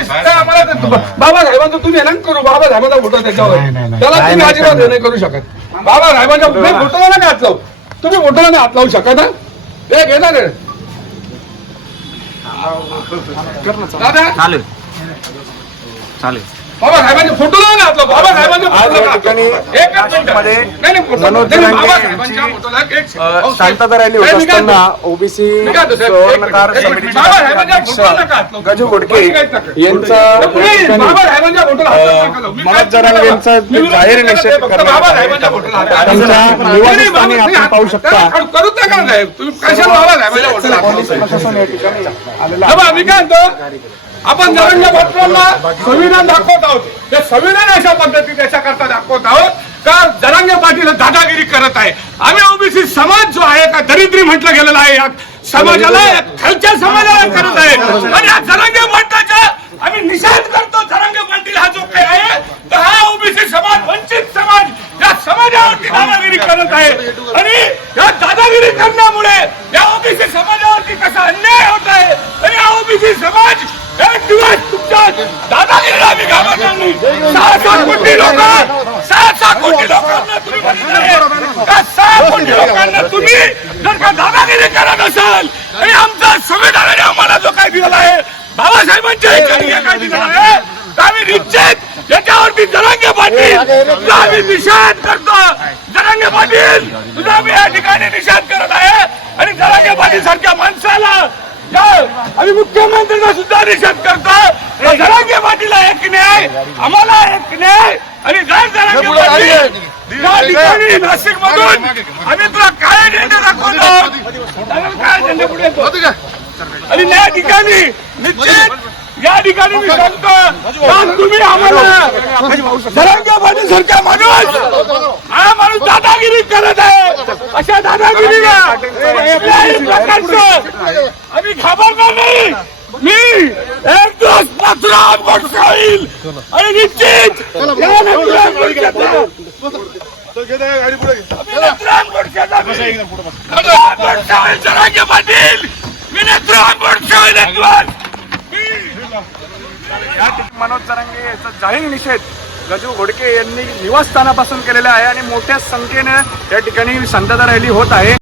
बाबा साहेबांचं तुम्ही हे नका करू बाबा साहेबांचा फोटो त्याच्यावर. नाही, नाही, नाही. त्याला तुम्ही नाही अजिबात हे. नाही करू शकत. बाबा साहेबांच्या नाही, फोटोला नका हात लावू. तुम्ही फोटोला नाही हात लावू शकत ना हे घेणार रे. दादा. चालेल चालेल. बाबा साहेबांच्या फोटोला नाही हात लावू बाबा साहेबांच्या आज फोटोला या हात लावू. ठिकाणी मनोज यांची, शांतता रॅली होत असताना? ओबीसी सुवर्णकार समितीचे. गजू घोडके. यांचा मनोज जरांगे यांचा जाहीर करत निषेध. त्यांच्या निवासस्थानी आपण पाहू शकता. प्रशासन या ठिकाणी आलेलं आपण जरांगे पाटलांना संविधान दाखवत आहोत. ते संविधान अशा पद्धतीने त्याच्याकरता दाखवत आहोत का जरांगे पाटील दादागिरी करत आहे? आम्ही ओबीसी समाज जो आहे का दरिद्री म्हटलं गेलेला आहे या समाजाला खालच्या समाजाला करत आहे. आणि या जरांगे पाटलाच्या आम्ही निषेध करतो जरांगे पाटील हा जो काही आहे तर हा ओबीसी समाज वंचित समाज या समाजावरती दादागिरी करत आहे. आणि या दादागिरी करण्यामुळे या ओबीसी समाजावरती कसा अन्याय होत आहे आणि हा ओबीसी समाज एक दिवस तुमच्या दादागिरीला आम्ही घाबरणार नाही. सहा सात कोटी लोक कोटी लोकांना तुम्ही बघितलं का सहा कोटी लोकांना तुम्ही जर का दादागिरी करत असाल आमचा संविधानाने आम्हाला जो काय दिलेला आहे बाबासाहेबांच्या काय आहे? आम्ही निश्चित जरांगे पाटील तुझा आम्ही निषेध करतो जरांगे पाटील तुझा आम्ही या ठिकाणी निषेध करत आहे आणि जरांगे पाटील सारख्या माणसाला आम्ही मुख्यमंत्र्यांना सुद्धा निषेध करतो. जरांगे पाटीलला एक न्याय आम्हाला एक न्याय आणि पाटील या ठिकाणी नाशिक मधून आम्ही तुला काय झेंडे दाखवतो काय झेंडे पुढे येतो? आणि या ठिकाणी निश्चित या ठिकाणी मी सांगतो का तुम्ही आम्हाला जरांगे पाटील सारख्या माणूस हा माणूस दादागिरी करत आहे अशा दादागिरीला कुठल्याही प्रकारचं आम्ही घाबरणार नाही मी एक दिवस आणि निश्चित या नथुराम गोडसेचा- मी नथुराम गोडसेचा मी- नथुराम गोडसे होईल जरांगे पाटील मी नथुराम गोडसे होईल एक दिवस. या ठिकाणी मनोज जरांगे याचा जाहीर निषेध. गजू घोडके यांनी निवासस्थानापासून केलेला आहे आणि मोठ्या संख्येने या ठिकाणी शांतता रॅली होत आहे.